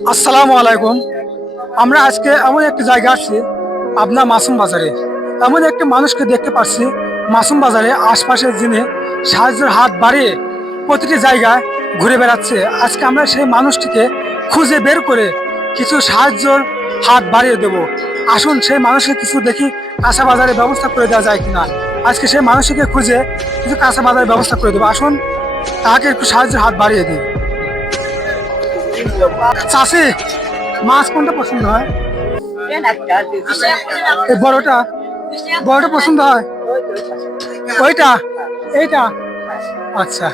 আসসালামু আলাইকুম। আমরা আজকে এমন একটি জায়গা আসছি, আপনার মাসুম বাজারে। এমন একটি মানুষকে দেখতে পাচ্ছি মাসুম বাজারে আশপাশের যিনি সাহায্যের হাত বাড়িয়ে প্রতিটি জায়গায় ঘুরে বেড়াচ্ছে। আজকে আমরা সেই মানুষটিকে খুঁজে বের করে কিছু সাহায্যর হাত বাড়িয়ে দেব। আসুন সেই মানুষকে কিছু দেখি কাঁচা বাজারের ব্যবস্থা করে দেওয়া যায় কিনা। আজকে সেই মানুষটিকে খুঁজে কিছু কাঁচা বাজারের ব্যবস্থা করে দেবো। আসুন তাকে একটু সাহায্যের হাত বাড়িয়ে দিই। চাষি, মাছ কোনটা পছন্দ হয়? এই বড়টা বড়টা পছন্দ হয়? ওইটা? এইটা? আচ্ছা,